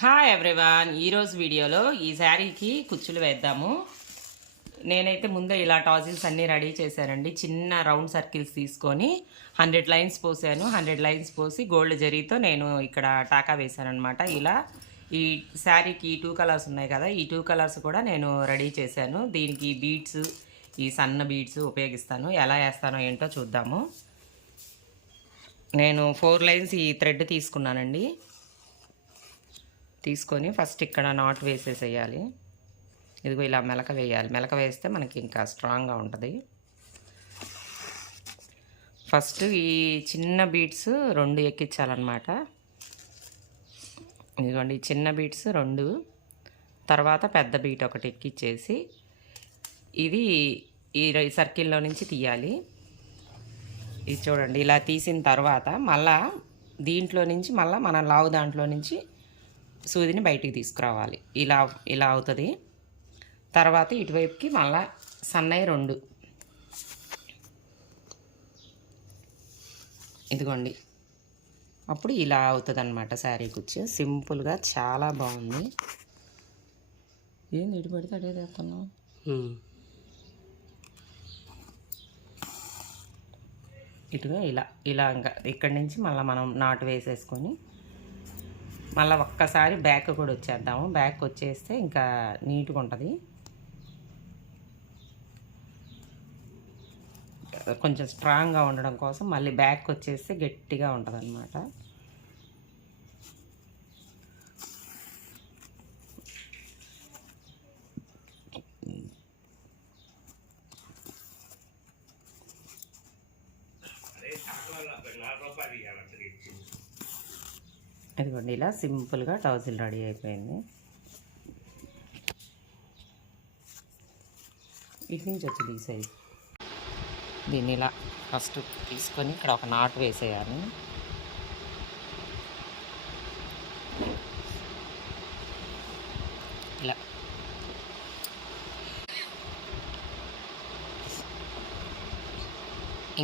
Hi everyone, ఈరోజు వీడియోలో ఈ శారీకి కుచ్చులు వేద్దాము. నేనైతే ముందే ఇలా టాజిల్స్ అన్నీ రెడీ చేశానండి. చిన్న రౌండ్ సర్కిల్స్ తీసుకొని 100 లైన్స్ పోసాను. 100 లైన్స్ పోసి గోల్డ్ జరీతో నేను ఇక్కడ టాకా వేశాను అనమాట. ఇలా ఈ శారీకి 2 కలర్స్ ఉన్నాయి కదా, ఈ 2 కలర్స్ కూడా నేను రెడీ చేశాను. దీనికి బీడ్స్, ఈ సన్న బీడ్స్ ఉపయోగిస్తాను. ఎలా వేస్తానో ఏంటో చూద్దాము. నేను 4 లైన్స్ ఈ థ్రెడ్ తీసుకున్నానండి. తీసుకొని ఫస్ట్ ఇక్కడ నాట్ వేసేసేయాలి. ఇదిగో ఇలా మెలక వేయాలి. మెలక వేస్తే మనకి ఇంకా స్ట్రాంగ్గా ఉంటుంది. ఫస్ట్ ఈ చిన్న బీడ్స్ 2 ఎక్కించాలన్నమాట. ఇదిగోండి ఈ చిన్న బీడ్స్ 2, తర్వాత పెద్ద బీట్ ఒకటి ఎక్కించేసి ఇది ఈ సర్కిల్లో నుంచి తీయాలి. ఇది చూడండి, ఇలా తీసిన తర్వాత మళ్ళా దీంట్లో నుంచి మళ్ళీ మనం లావు దాంట్లో నుంచి సూదిని బయటికి తీసుకురావాలి. ఇలా అవుతుంది. తర్వాత ఇటువైపుకి మళ్ళా సన్నయ్య 2, ఇదిగోండి, అప్పుడు ఇలా అవుతుంది అన్నమాట శారీ కుచ్చు. సింపుల్గా చాలా బాగుంది. ఏంది ఇటు పడితే అడే తెస్తున్నావు? ఇటుగా ఇలా ఇంకా ఇక్కడి నుంచి మళ్ళీ మనం నాటు వేసేసుకొని మళ్ళీ ఒక్కసారి బ్యాక్ కూడా వచ్చేద్దాము. బ్యాక్ వచ్చేస్తే ఇంకా నీట్గా ఉంటుంది. కొంచెం స్ట్రాంగ్గా ఉండడం కోసం మళ్ళీ బ్యాక్ వచ్చేస్తే గట్టిగా ఉంటుంది అన్నమాట. ఇదిగోండి, ఇలా సింపుల్గా టౌజిల్ రెడీ అయిపోయింది. ఇటు నుంచి వచ్చి తీసేది. దీన్ని ఇలా ఫస్ట్ తీసుకొని ఇక్కడ ఒక నాటు వేసేయాలి. ఇలా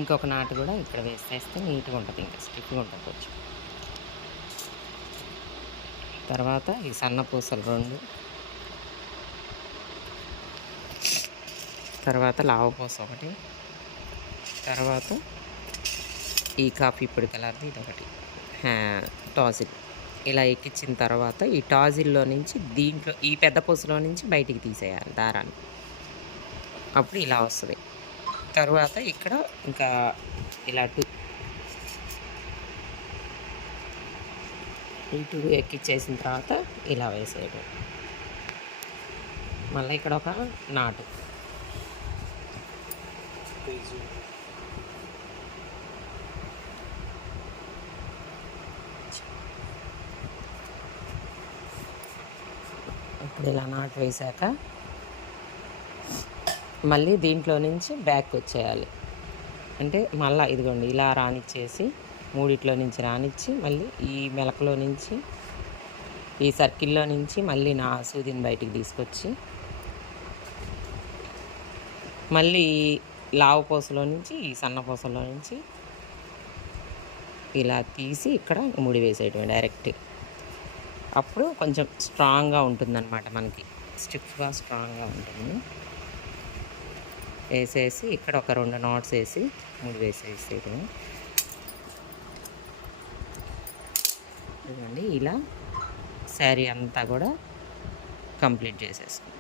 ఇంకొక నాటు కూడా ఇక్కడ వేసేస్తే నీట్గా ఉంటుంది, ఇంకా స్టిఫ్గా ఉంటుంది కొంచెం. తర్వాత ఈ సన్న పూసలు 2, తర్వాత లావు పూస 1, తర్వాత ఈ కాఫీ పొడి కలర్ది ఇదొకటి టాజిల్. ఇలా ఎక్కించిన తర్వాత ఈ టాజిల్లో నుంచి దీంట్లో ఈ పెద్ద పూసలో నుంచి బయటికి తీసేయాలి దారాన్ని. అప్పుడు ఇలా వస్తుంది. తర్వాత ఇక్కడ ఇంకా ఇలా 2 ఎక్కిచ్చేసిన తర్వాత ఇలా వేసేయడం. మళ్ళీ ఇక్కడ ఒక నాటు. ఇప్పుడు ఇలా నాటు వేసాక మళ్ళీ దీంట్లో నుంచి బ్యాక్ వచ్చేయాలి. అంటే మళ్ళీ ఇదిగోండి ఇలా రానిచ్చేసి 3 నుంచి రానిచ్చి మళ్ళీ ఈ మెలకలో నుంచి ఈ సర్కిల్లో నుంచి మళ్ళీ నా సూదిని బయటికి తీసుకొచ్చి మళ్ళీ లావు పూసలో నుంచి ఈ సన్న పూసలో నుంచి ఇలా తీసి ఇక్కడ ముడి వేసేయటం డైరెక్ట్. అప్పుడు కొంచెం స్ట్రాంగ్గా ఉంటుందన్నమాట, మనకి స్టిఫ్గా స్ట్రాంగ్గా ఉంటుంది. వేసేసి ఇక్కడ ఒక 2 నాట్స్ వేసి ముడి వేసేసేయటం. ఇదండి, ఇలా శారీ అంతా కూడా కంప్లీట్ చేసేస్తాం.